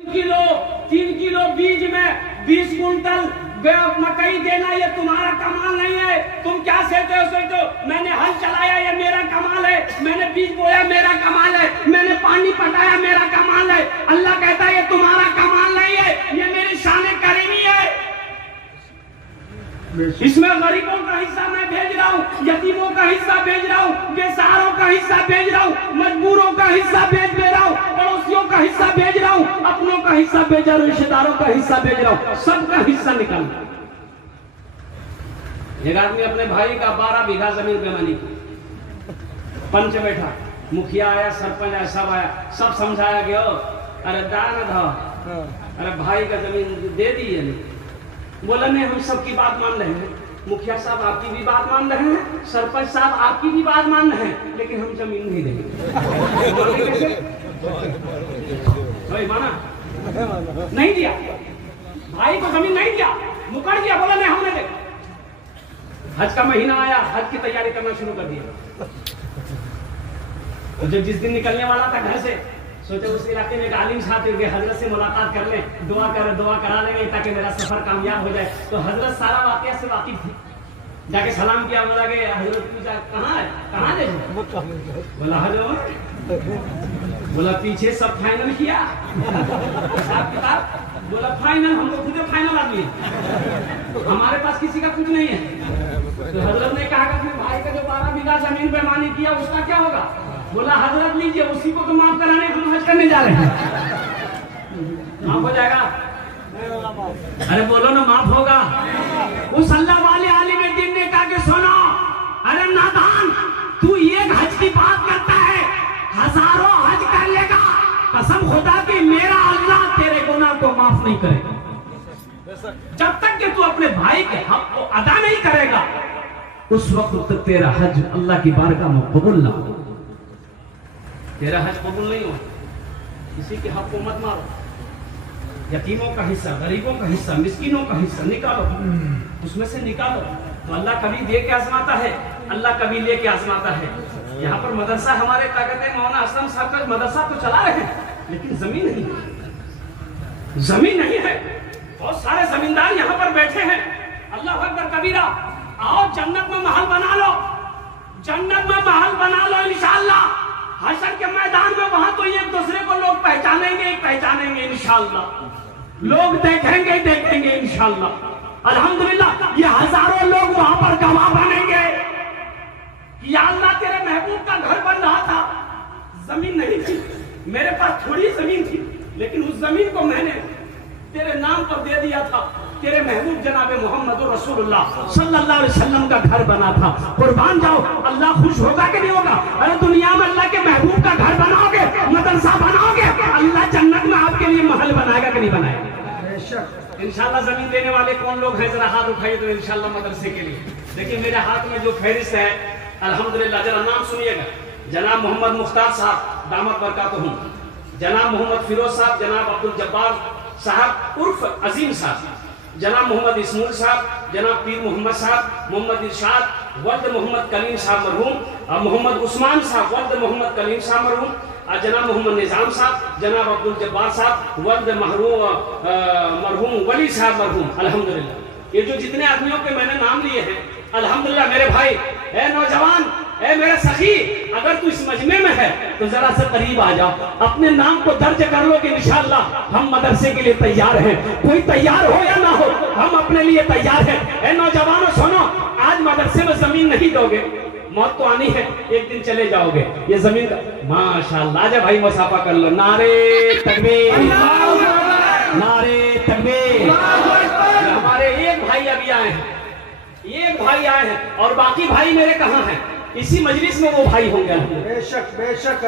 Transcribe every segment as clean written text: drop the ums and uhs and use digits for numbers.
Kilo 3 kilo बीज में 20 quintal मकई देना ये तुम्हारा कमाल नहीं है। तुम क्या सोचते हो मैंने हल चलाया ये मेरा कमाल है, मैंने बीज बोया मेरा कमाल है, मैंने पानी पटाया मेरा कमाल है। अल्लाह कहता है ये तुम्हारा कमाल नहीं है, ये मेरी शान करीमी है। इसमें गरीबों का हिस्सा मैं भेज रहा हूँ, यतीमों का हिस्सा भेज रहा हूँ, बेसहारों का हिस्सा भेज रहा हूँ, मजबूरों का हिस्सा भेज दे रहा हूँ, पड़ोसियों का हिस्सा भेज रहा हूँ, अपनों का हिस्सा भेज रहा हूँ, रिश्तेदारों का हिस्सा भेज रहा हूँ, सबका हिस्सा निकाल। एक आदमी अपने भाई का 12 बीघा जमीन बेमानी की, पंच बैठा, मुखिया आया, सरपंच आया, सब आया, सब समझाया गया अरे दान था, अरे भाई का जमीन दे दी है। बोला नहीं हम सबकी बात मान रहे हैं, मुखिया साहब आपकी भी बात मान रहे हैं, सरपंच साहब आपकी भी बात मान रहे हैं, लेकिन हम जमीन नहीं देंगे। भाई माना नहीं दिया, भाई को जमीन नहीं दिया, मुकर दिया, बोला नहीं हमने दे। हज का महीना आया, हज की तैयारी करना शुरू कर दिया। तो जब जिस दिन निकलने वाला था घर से, सोचे उस इलाके में एक आलिम साहब थे, हजरत से मुलाकात कर लें, दुआ करा लेंगे ताकि मेरा सफर कामयाब हो जाए। तो हजरत सारा वाकया से वाकिफ थे, जाके सलाम किया, बोला कि हजरत पूछा कहाँ है, कहाँ ले, बोला हजरत, बोला पीछे सब फाइनल किया, बोला फाइनल, हम तो खुद फाइनल आदमी है, हमारे पास किसी का कुछ नहीं है। तो हजरत ने कहा कि भाई का जो 12 बीघा जमीन बेईमानी किया उसका क्या होगा? बोला हजरत लीजिए, उसी को तो माफ कराने हम हज करने जा रहे हैं, माफ हो जाएगा। अरे बोलो ना माफ होगा। उस अल्लाह वाले आलिम दीन ने कहा कि सुनो, अरे नादान तू एक हज की बात करता है, हजारों हज कर लेगा, कसम खुदा की मेरा अल्लाह तेरे गुनाह को माफ नहीं करेगा जब तक कि तू अपने भाई के हक को अदा नहीं करेगा, उस वक्त तक तेरा हज अल्लाह की बारगाह में कबूल ना हो। तेरा हज कबूल नहीं हो, किसी के हक को मत मारो, यतीमों का हिस्सा, गरीबों का हिस्सा, मिस्किनों का हिस्सा निकालो, उसमें से निकालो। तो अल्लाह कभी दे के आजमाता है, अल्लाह कभी ले के आजमाता है। यहाँ पर मदरसा हमारे क्या कहते हैं, मौलाना असलम साहब का मदरसा तो चला रहे हैं, लेकिन जमीन नहीं है, जमीन नहीं है। बहुत सारे जमींदार यहाँ पर बैठे हैं, अल्लाह अकबर कबीरा। आओ जन्नत में महल बना लो, जन्नत में महल बना लो इंशाअल्लाह। हशर के मैदान में वहां तो एक दूसरे को लोग पहचानेंगे इंशाअल्लाह, लोग देखेंगे इंशाअल्लाह। अल्हम्दुलिल्लाह ये हजारों लोग वहां पर गवाह बनेंगे कि या अल्लाह तेरे महबूब का घर बन रहा था, जमीन नहीं थी, मेरे पास थोड़ी जमीन थी, लेकिन उस जमीन को मैंने तेरे नाम पर दे दिया था, तेरे महबूब जनाबे मोहम्मद रसूलुल्लाह सल्लल्लाहु अलैहि वसल्लम का घर बना था। कुर्बान जाओ, अल्लाह खुश होगा कि नहीं होगा? अरे दुनिया में अल्लाह के महबूब का घर बनाओगे, मदरसा बनाओगे, अल्लाह जन्नत में आपके लिए महल बनाएगा कि नहीं बनाएगा? इंशाल्लाह। जमीन देने वाले कौन लोग हैं, जरा हाथ उठाइए तो इंशाल्लाह मदरसे के लिए। देखिए मेरे हाथ में जो फहरिस्त है अल्हम्दुलिल्लाह, जरा नाम सुनिएगा। जनाब मोहम्मद मुख्तार साहब दामत बरकातुहू, जनाब मोहम्मद फिरोज साहब, जनाब अब्दुल जब्बार साहब उर्फ अजीम साहब, जनाब मोहम्मद इस्माइल साहब, जनाब पीर मोहम्मद साहब, मोहम्मद इरशाद वल्द मोहम्मद कलीम साहब मरहूम, मोहम्मद उस्मान साहब वल्द मोहम्मद कलीम साहब मरहूम, जनाब मोहम्मद निजाम साहब, जनाब अब्दुल जब्बार साहब वल्द मरहूम वली साहब मरहूम। अल्हम्दुलिल्लाह ये जो जितने आदमियों के मैंने नाम लिए हैं, अल्हम्दुलिल्लाह मेरे भाई, ए नौजवान, ए मेरे सखी, अगर तू इस मजमे में है तो जरा सा करीब आ जाओ, अपने नाम को दर्ज कर लो कि इंशाअल्लाह हम मदरसे के लिए तैयार हैं। कोई तैयार हो या ना हो, हम अपने लिए तैयार हैं। ए नौजवानों सुनो, आज मदरसे में जमीन नहीं दोगे, मौत तो आनी है, एक दिन चले जाओगे। ये जमीन का माशाअल्लाह, आजा भाई मुसाफा कर लो, नारे तकबीर, नारे तकबीर। हमारे एक भाई अभी आए हैं, एक भाई आए हैं, और बाकी भाई मेरे कहाँ हैं? इसी मजलिस में वो भाई होंगे। बेशक बेशक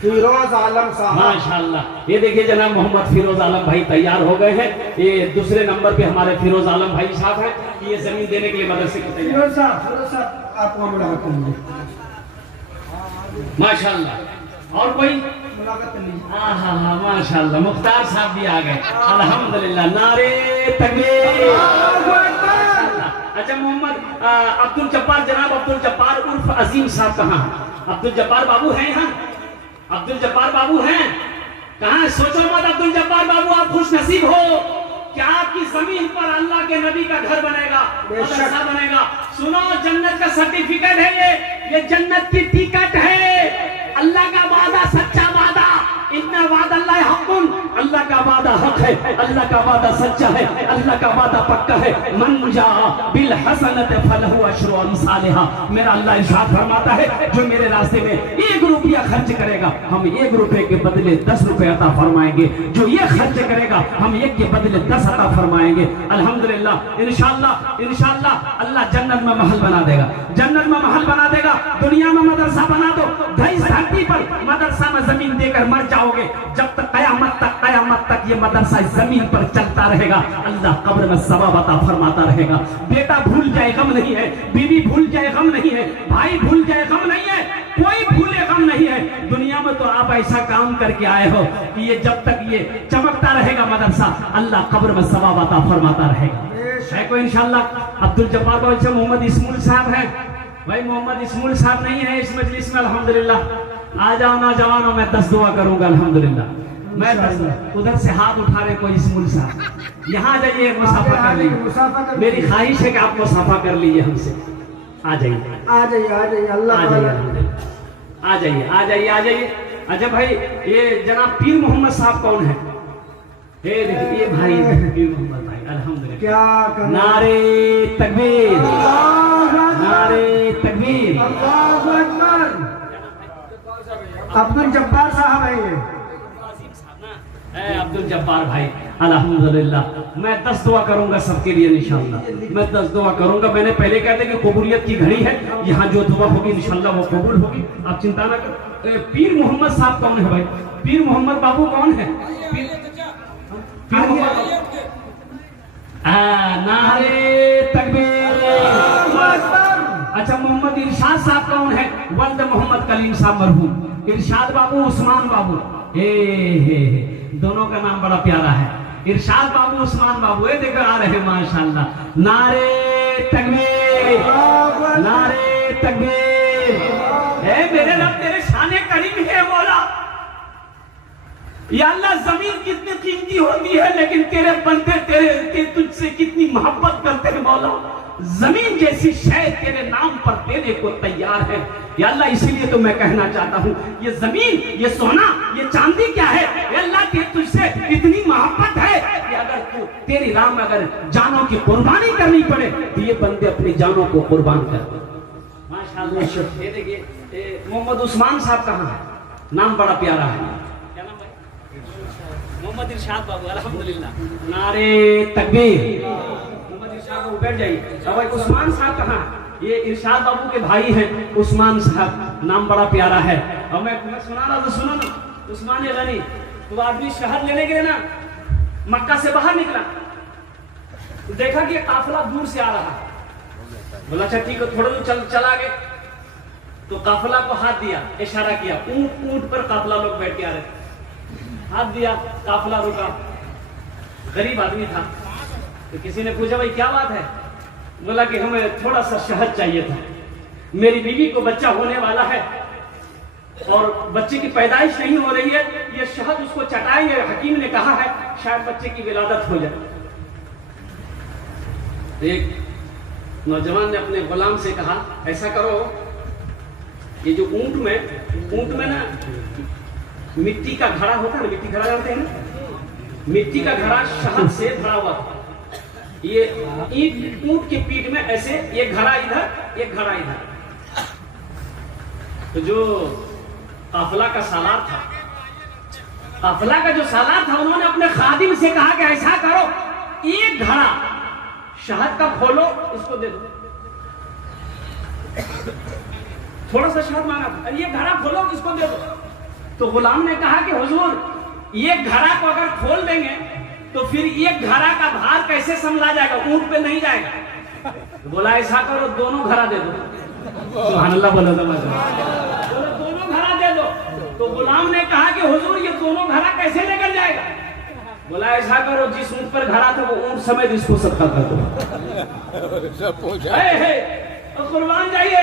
फिरोज आलम साहब, माशाअल्लाह। ये देखिए जनाब मोहम्मद फिरोज आलम भाई तैयार हो गए हैं। ये दूसरे नंबर पे हमारे फिरोज आलम भाई साहब हैं कि ये जमीन देने के लिए मदरसे को तैयार। फिरोज साहब आपको मुलाकात करेंगे माशाअल्लाह। और कोई मुलाकात करनी? हाँ हाँ हाँ माशाअल्लाह, मुख्तार साहब भी आ गए, अल्हम्दुलिल्लाह, नारे तकबीर। अच्छा मोहम्मद अब्दुल जब्बार, जनाब अब्दुल जब्बार उर्फ अजीम साहब कहाँ हैं? अब्दुल जब्बार बाबू हैं यहाँ? अब्दुल जब्बार बाबू हैं? कहा सोचो मत अब्दुल जब्बार बाबू आप खुश नसीब हो कि आपकी जमीन पर अल्लाह के नबी का घर बनेगा, मदरसा बनेगा। सुनो जन्नत का सर्टिफिकेट है ये जन्नत की टिकट है। अल्लाह का वादा सच्चा वादा, इतना वादा अल्लाह हक़ुन, अल्लाह का वादा हक है, अल्लाह का वादा सच्चा है, अल्लाह का वादा पक्का है। मन जा बिल हसनत फलहु अशरु अमसालिहा। मेरा अल्लाह इरशाद फरमाता है जो मेरे रास्ते में 1 रुपया खर्च करेगा हम 1 रुपए के बदले 10 रुपए अता फरमाएंगे। जो ये खर्च करेगा हम 1 के बदले 10 अता फरमाएंगे। अल्हम्दुलिल्लाह इंशाअल्लाह इंशाअल्लाह अल्लाह जन्नत में महल बना देगा, जन्नत में महल बना देगा। दुनिया में मदरसा बना दो, इस धरती पर मदरसा में जमीन देकर मर जाओगे, जब तक कयामत तक ये मदरसा इस जमीन पर चलता रहेगा। अल्लाह कब्र में सवाब अता फरमाता रहेगा। बेटा भूल जाए गम नहीं है, बीवी भूल जाए गम नहीं है, भाई भूल जाए गम नहीं है, कोई भूले गम नहीं है। दुनिया में तो आप ऐसा काम करके आए हो कि ये जब तक ये चमकता रहेगा मदरसा, अल्लाह कब्र में सवाब अता फरमाता रहेगा। है कोई इंशाअल्लाह अब्दुल जब्बार भाई से मोहम्मद इस्माइल साहब है भाई, मोहम्मद इस्माइल साहब नहीं है इस मजलिस में। अल्हम्दुलिल्लाह आ जाओ नौजवानों, मैं 10 दुआ करूंगा अल्हम्दुलिल्लाह। मैं 10 उधर से हाथ उठा रहे कोई इस्माइल साहब, यहाँ जाइए मुसाफा कर लीजिए। मेरी ख्वाहिश है कि आप मुसाफा कर लीजिए हमसे। आ जाइए आ जाइए आ जाइए अल्लाह आ जाइए आ जाइए आ जाइए। अच्छा भाई ये जनाब पीर मोहम्मद साहब कौन है? ये देखिए ये भाई पीर मोहम्मद भाई अल्हम्दुलिल्लाह। क्या करना? नारे तकबीर, नारे तकबीर। अल्लाहु अकबर। अब्दुल जब्बार साहब है ये। अब्दुल जब्बार भाई अल्हम्दुलिल्लाह। मैं 10 दुआ करूंगा सबके लिए इंशाअल्लाह, मैं 10 दुआ करूंगा। मैंने पहले कहते कि कबूलियत की घड़ी है, यहाँ जो दुआ होगी इंशाअल्लाह वो कबूल होगी, आप चिंता ना कर। पीर मोहम्मद साहब कौन है भाई? पीर मोहम्मद बाबू कौन है? पीर मोहम्मद नारे तकबीर। अच्छा मोहम्मद इरशाद साहब कौन है? वल्द मोहम्मद कलीम साहब मरहूम, इरशाद बाबू, उस्मान बाबू। हे दोनों का नाम बड़ा प्यारा है, इरशाद बाबू, उस्मान बाबू। ये देखो आ रहे हैं माशाअल्लाह। नारे तकबीर, नारे तकबीर। मेरे रब तेरे शाने करीम है मौला। या अल्लाह जमीन कितनी कीमती होती है लेकिन तेरे बंदे तेरे तुझसे कितनी मोहब्बत करते हैं मौला। जमीन जैसी शय तेरे नाम पर देने को तैयार है या अल्लाह। इसीलिए तो मैं कहना चाहता हूँ ये जमीन, ये सोना, ये चांदी क्या है? अल्लाह के तुझसे इतनी मोहब्बत है कि अगर तू तेरी राह में अगर जानों की कुर्बानी करनी पड़े तो ये बंदे अपनी जानों को कुर्बान कर दे। माशाअल्लाह। ये देखिए मोहम्मद उस्मान साहब कहाँ है? नाम बड़ा प्यारा है। क्या नाम भाई? मोहम्मद इरशाद बाबू अल्हम्दुलिल्लाह। नारे तकबीर। मोहम्मद इरशाद बाबू बैठ जाइए। अब उस्मान साहब कहाँ? ये इरशाद बाबू के भाई हैं उस्मान साहब, नाम बड़ा प्यारा है। और मैं सुना रहा था, सुनो ना। उस्मान गनी तो आदमी शहर लेने के लिए ना मक्का से बाहर निकला, तो देखा कि काफिला दूर से आ रहा। बोला अच्छा ठीक है, थोड़ा दूर चला गए तो काफिला को हाथ दिया, इशारा किया। ऊंट पर काफिला लोग बैठ के आ रहे, हाथ दिया, काफिला रुका। गरीब आदमी था तो किसी ने पूछा भाई क्या बात है? बोला कि हमें थोड़ा सा शहद चाहिए था, मेरी बीवी को बच्चा होने वाला है और बच्चे की पैदाइश नहीं हो रही है, ये शहद उसको चटाएंगे, हकीम ने कहा है शायद बच्चे की विलादत हो जाए। एक नौजवान ने अपने गुलाम से कहा ऐसा करो, ये जो ऊंट में ना मिट्टी का घड़ा होता है ना, मिट्टी घड़ा जानते हैं ना, मिट्टी का घड़ा शहद से भरा हुआ था। ये ऊंट की पीठ में ऐसे एक घड़ा इधर एक घड़ा इधर। तो जो काफिला का सालार था, काफिला का जो सालार था, उन्होंने अपने खादिम से कहा कि ऐसा करो, एक घड़ा शहद का खोलो, इसको दे दो। थोड़ा सा शहद मांगा था, ये घड़ा खोलो, इसको दे दो। तो गुलाम ने कहा कि हुजूर ये घड़ा को अगर खोल देंगे तो फिर एक घड़ा का भार कैसे संभला जाएगा, ऊंट पे नहीं जाएगा। तो बोला ऐसा करो, दोनों घड़ा दे दो। सुभान अल्लाह बोलो, दोनों घड़ा दे दो। तो गुलाम ने कहा कि हुजूर ये दोनों घड़ा कैसे लेकर जाएगा? बोला ऐसा करो, जिस ऊंट पर घड़ा था वो ऊंट समेत इसको सफा कर दो। कुर्बान जाइए,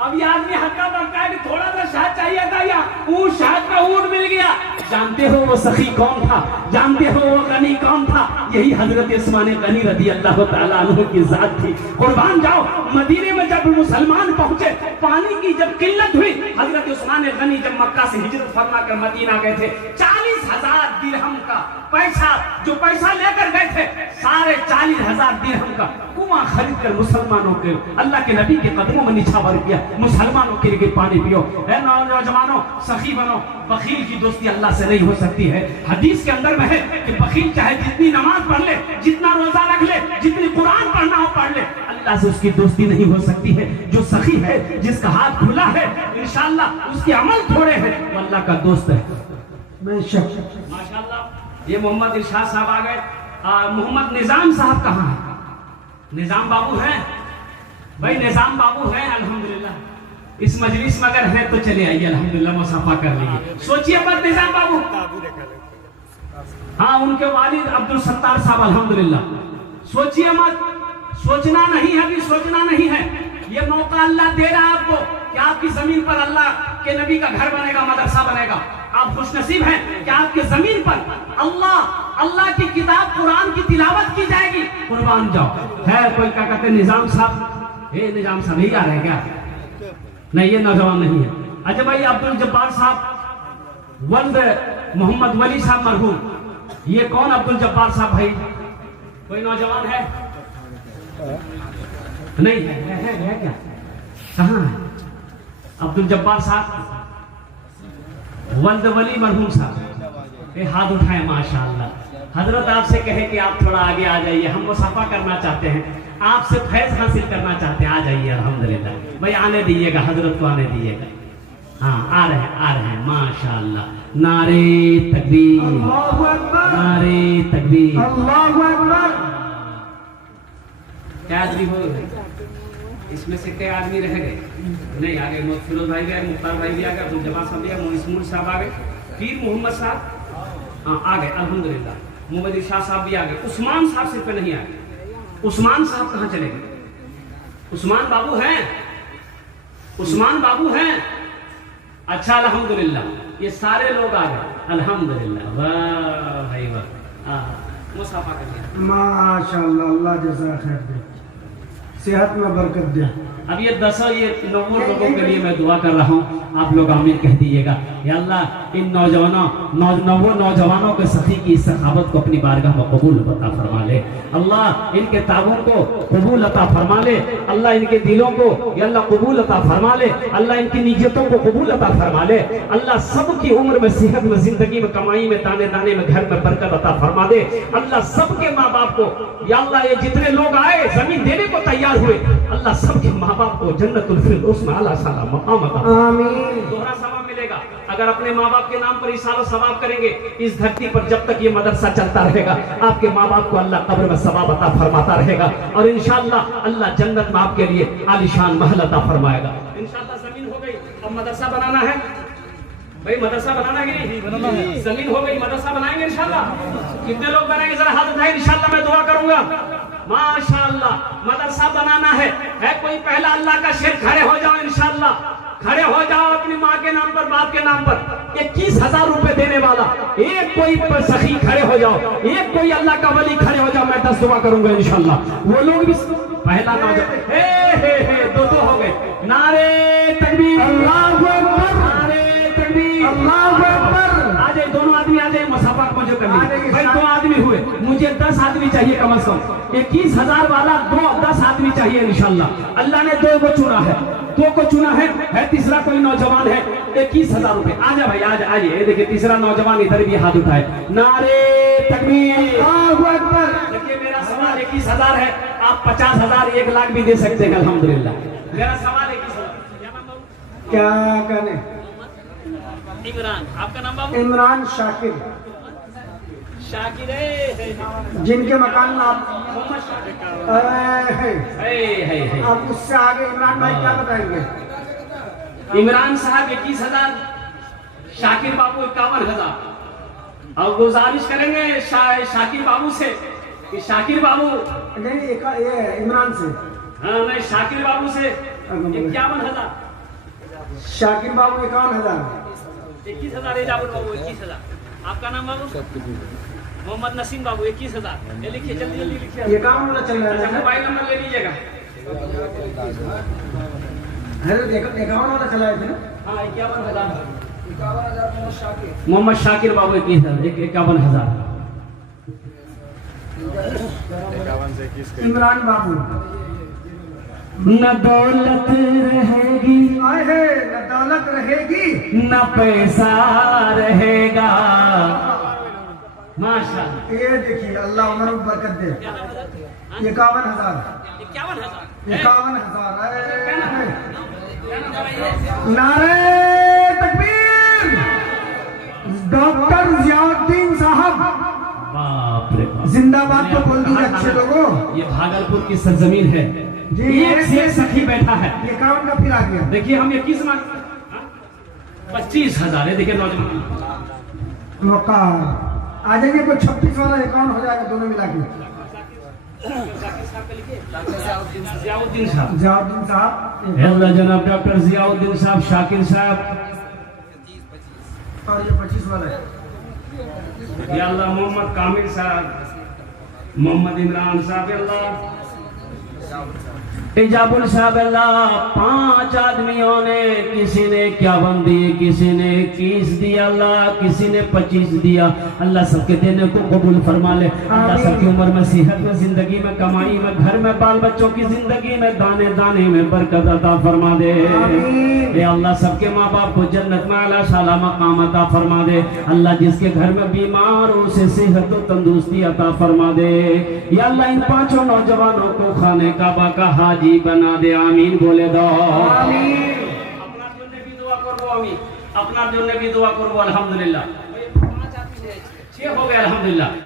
अब ये आदमी हक्का बक्का है कि थोड़ा सा शहद चाहिए था या ऊँट शहद का ऊँट मिल गया। जानते हो वो सखी कौन था? जानते हो वो गनी कौन था? यही हजरत उस्मान गनी रज़ी अल्लाह तआला अन्हु की जात थी। कुर्बान जाओ, मदीने में जब मुसलमान पहुंचे, पानी की जब किल्लत हुई, हजरत उस्मान गनी जब मक्का से हिजरत फरमा कर मदीना गए थे, 40,000 दिरहम का पैसा, जो पैसा लेकर गए थे, सारे 40,000 दिरहम का कुआं खरीद कर मुसलमानों के, अल्लाह के नबी के कदमों में निछावर किया, मुसलमानों के लिए पानी पियो। है नौजवानों, सखी बनो। बखील की दोस्ती अल्लाह से नहीं हो सकती है। हदीस के अंदर में है कि बखील चाहे जितनी नमाज पढ़ ले, जितना रोजा रख ले, जितनी कुरान पढ़ना हो पढ़ ले, अल्लाह से उसकी दोस्ती नहीं हो सकती है। जो सखी है, जिसका हाथ खुला है, इंशाअल्लाह उसके अमल थोड़े हैं, वो अल्लाह का दोस्त है। बेशक। माशाअल्लाह। ये मोहम्मद इरशाद साहब आ गए। मोहम्मद निजाम साहब कहाँ है? निजाम बाबू हैं भाई, निजाम बाबू हैं। अल्हम्दुलिल्लाह इस मजलिस में अगर है तो चले आइए, अल्हम्दुलिल्लाह मुसाफा कर लीजिए। सोचिए मत निजाम बाबू। हाँ, उनके वालिद अब्दुल सत्तार साहब, अल्हम्दुलिल्लाह। सोचिए मत, सोचना नहीं है, अभी सोचना नहीं है। ये मौका अल्लाह दे रहा है आपको कि आपकी जमीन पर अल्लाह के नबी का घर बनेगा, मदरसा बनेगा। आप खुशनसीब हैं कि आपके जमीन पर अल्लाह की किताब कुरान की तिलावत की जाएगी। कुर्बान जाओ। है कोई क्या कहते हैं निजाम साहब? निजाम साहब नहीं आ रहे क्या? नहीं, ये नौजवान नहीं है। अच्छा भाई, अब्दुल जब्बार साहब वल्द मोहम्मद वली साहब मरहूम, ये कौन अब्दुल जब्बार साहब भाई? कोई नौजवान है? नहीं है क्या? कहाँ है अब्दुल जब्बार साहब? वल्द वली मरहूम साहब हाथ उठाए। माशाअल्लाह। हजरत आपसे कहे कि आप थोड़ा आगे आ जाइए, हम मुसाफा करना चाहते हैं, आपसे फैज हासिल करना चाहते हैं। आ जाइए, अल्हम्दुलिल्लाह। भाई आने दीजिएगा, हजरत को आने दीजिएगा। हाँ, आ रहे हैं माशाअल्लाह। नारे तकबीर, नारे तकबीर, अल्लाहु अकबर। क्या आदमी हो इसमें से? कई आदमी रह गए? नहीं, आ गए। फिरोज भाई भी आए, मुख्तार भाई भी आ गए, अब्दुल जब्बार साहब भी आए, मोइसमुल साहब आ गए, पीर मोहम्मद साहब आ गए, अल्हम्दुलिल्लाह। मोहम्मद इरशाद साहब भी आ गए। उस्मान साहब सिर पे नहीं आए। उस्मान साहब कहाँ चले गए? उस्मान बाबू हैं, उस्मान बाबू हैं। अच्छा, अल्हम्दुलिल्लाह ये सारे लोग आ गए, अल्हम्दुलिल्लाह। वाह भाई वाह, मुसाफा कर लिया। माशाअल्लाह, अल्लाह जज़ा खैर दे, सेहत में बरकत दे। अब ये 9 लोगों के लिए मैं दुआ कर रहा हूँ, आप लोग आमीन कह दीजिएगा। या अल्लाह इन नौजवानों के सखी की इस सखावत को अपनी बारगाह में कबूल अता फरमा ले। अल्लाह इनके ताबों को कबूल अता फरमा ले। अल्लाह इनके दिलों को या अल्लाह कबूल अता फरमा ले। अल्लाह इनकी नीयतों को कबूल अता फरमा ले। अल्लाह सबकी उम्र में, सेहत में, जिंदगी में, कमाई में, दाने दाने में, घर में बरकत अता फरमा दे। अल्लाह सबके माँ बाप को, या अल्लाह ये जितने लोग आए जमीन देने को तैयार हुए, अल्लाह सबके माँ बाप को जन्नतुल फिरदौस में आला साला मकाम अता। आमीन। दोहरा सवाब मिलेगा अगर अपने माँ बाप के नाम पर इशारा सवाब करेंगे। इस धरती पर जब तक ये मदरसा चलता रहेगा, आपके माँ बाप को अल्लाह कब्र में सवाब अता फरमाता रहेगा, और इंशाअल्लाह अल्लाह जन्नत में आपके लिए आलीशान महल अता फरमाएगा। इंशाअल्लाह जमीन हो गई, अब मदरसा बनाना है भाई। मदरसा बनाना है कि नहीं? जमीन हो गई, मदरसा बनाएंगे इंशाअल्लाह। कितने लोग बनाएंगे जरा हाथ उठाएं, इंशाअल्लाह मैं दुआ करूंगा। माशाअल्लाह मदरसा बनाना है कोई? पहला अल्लाह का शेर खड़े हो जाओ, इंशाअल्लाह खड़े हो जाओ अपनी माँ के नाम पर, बाप के नाम पर। 21,000 रुपए देने वाला एक कोई सखी खड़े हो जाओ, एक कोई अल्लाह का वली खड़े हो जाओ, मैं 10 दुआ करूंगा इंशाअल्लाह। वो लोग भी पहला नौजवान दो हो गए। नारे तकबीर, अल्लाहु अकबर, नारे तकबीर, अल्लाहु अकबर। आ जाए दोनों आदमी, आ जाए मुसाफा को जो कर ली भाई। 2 आदमी हुए, मुझे 10 आदमी चाहिए कम से कम। 21,000 वाला 10 आदमी चाहिए इंशाअल्लाह। अल्लाह ने 2 को चुना है, 2 को चुना है तीसरा कोई नौजवान है। 21,000 रुपए। आजा भाई, आज आइए। देखिए तीसरा नौजवान इधर भी हाथ उठाए। नारे तकबीर, अल्लाहु अकबर। देखिए मेरा सवाल 21,000 है, आप 50,000 1 लाख भी दे सकते हैं, अल्हम्दुलिल्लाह। मेरा सवाल 21,000। क्या कहने? इमरान, आपका नाम बाबू? इमरान शाकिर, शाकिर है, जिनके मकान में आप अब उससे आगे इमरान भाई क्या बताएंगे? इमरान साहब 21,000, शाकिर बाबू 51,000। और गुजारिश करेंगे शाकिर बाबू से कि शाकिर बाबू नहीं, ये इमरान से। हाँ, नहीं शाकिर बाबू से 51,000। शाकिर बाबू 51,000। 21,000 एजाबुल बाबू 21,000। आपका नाम बाबू? मोहम्मद नसीम बाबू 21,000। ये लिखिए, जल्दी जल्दी लिखिए। 51 वाला चल रहा है। मोबाइल नंबर ले लीजिएगा। अरे 51 वाला चला है ना? हाँ 51,000 मोहम्मद शाकिर बाबू 51,000। इमरान बाबू न दौलत रहेगी, आए है न दौलत रहेगी, न पैसा रहेगा। माशाअल्लाह। ये देखिए अल्लाह उम्र में बरकत दे। 51,000। 51,000। नारे तकबीर। डॉक्टर जियाउद्दीन साहब बाप रे बाप। जिंदाबाद तो बोल दीजिए अच्छे लोगों। ये भागलपुर की सरजमीन है जी। एक से एक सखी बैठा है। 51 का फिर आ गया। देखिए हम 21 मांग 25,000 है। देखिए नौजवान मौका आ जाएंगे। कोई 26 वाला 51 हो जाएगा दोनों मिला के। जियाउद्दीन साहब। जियाउद्दीन साहब अल्लाह जनाब डॉक्टर जियाउद्दीन साहब, शाकिर साहब और ये 25 वाला है। या अल्लाह मोहम्मद कामिल साहब, मोहम्मद इमरान साहब, अल्लाह इजाबुल साहब। अल्लाह 5 आदमियों ने, किसी ने 51 दिए, किसी ने 21 दिया, अल्लाह किसी ने 25 दिया। अल्लाह सबके देने को कबूल फरमा ले। अल्लाह सबकी उम्र में, सेहत में, जिंदगी में, कमाई में, घर में, बाल बच्चों की जिंदगी में, दाने दाने में बरकत अता फरमा दे। ए अल्लाह सबके माँ बाप को जन्नत में आला शाला मकाम अता फरमा दे। अल्लाह जिसके घर में बीमार हो उसे सेहत और तंदुरुस्ती अता फरमा दे। या अल्लाह इन 5 नौजवानों को खाने काबा का हाजी बना दे। आमीन बोले दो। आमीन। আপনার জন্য भी दुआ করব আমি, আপনার জন্য भी दुआ করব। আলহামদুলিল্লাহ 6 हो गए। अल्हम्दुलिल्लाह।